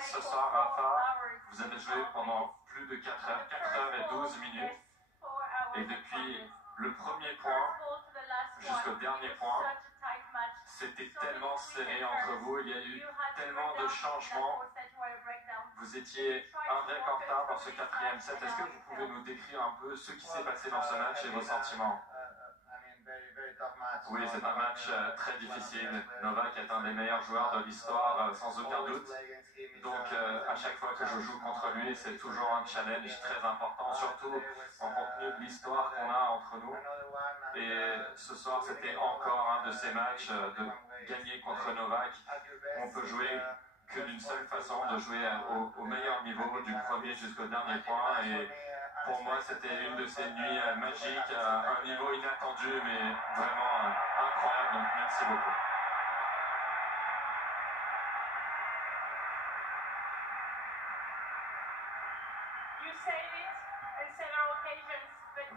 Ce soir, Rafa, vous avez joué pendant plus de 4 heures, 4 heures et 12 minutes. Et depuis le premier point jusqu'au dernier point, c'était tellement serré entre vous. Il y a eu tellement de changements. Vous étiez un break en retard dans ce quatrième set. Est-ce que vous pouvez nous décrire un peu ce qui s'est passé dans ce match et vos sentiments? Oui, c'est un match très difficile. Novak est un des meilleurs joueurs de l'histoire, sans aucun doute. Donc, à chaque fois que je joue contre lui, c'est toujours un challenge très important, surtout en contenu de l'histoire qu'on a entre nous. Et ce soir, c'était encore un de ces matchs de gagner contre Novak. On peut jouer que d'une seule façon, de jouer au meilleur niveau, du premier jusqu'au dernier point. Et pour moi, c'était une de ces nuits magiques, à un niveau inattendu, mais vraiment incroyable. Donc, merci beaucoup.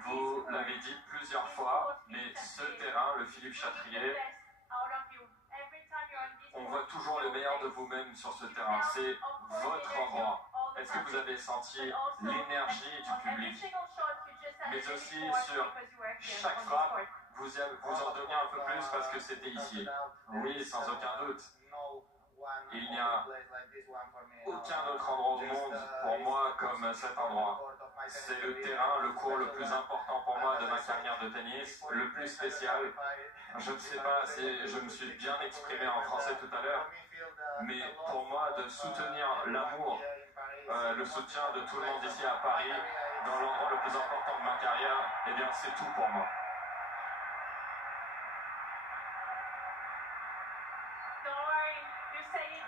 Vous l'avez dit plusieurs fois, mais ce terrain, le Philippe Chatrier, on voit toujours le meilleur de vous-même sur ce terrain. C'est votre endroit. Est-ce que vous avez senti l'énergie du public? Mais aussi sur chaque frappe, vous en donnez un peu plus parce que c'était ici. Oui, sans aucun doute. Il n'y a aucun autre endroit au monde pour moi comme cet endroit. C'est le terrain, le court le plus important pour moi de ma carrière de tennis, le plus spécial. Je ne sais pas si je me suis bien exprimé en français tout à l'heure, mais pour moi, de soutenir l'amour, le soutien de tout le monde ici à Paris, dans l'endroit le plus important de ma carrière, eh bien c'est tout pour moi.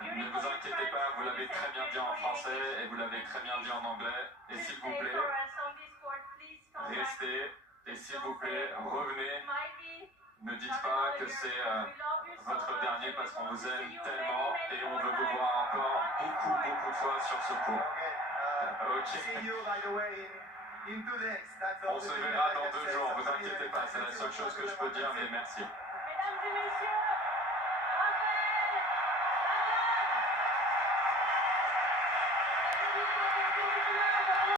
Ne vous inquiétez pas, vous l'avez très bien dit en français et vous l'avez très bien dit en anglais. Et s'il vous plaît, restez et s'il vous plaît, revenez. Ne dites pas que c'est votre dernier parce qu'on vous aime tellement et on veut vous voir encore beaucoup de fois sur ce court. Ok. On se verra dans 2 jours, vous inquiétez pas, c'est la seule chose que je peux dire, mais merci.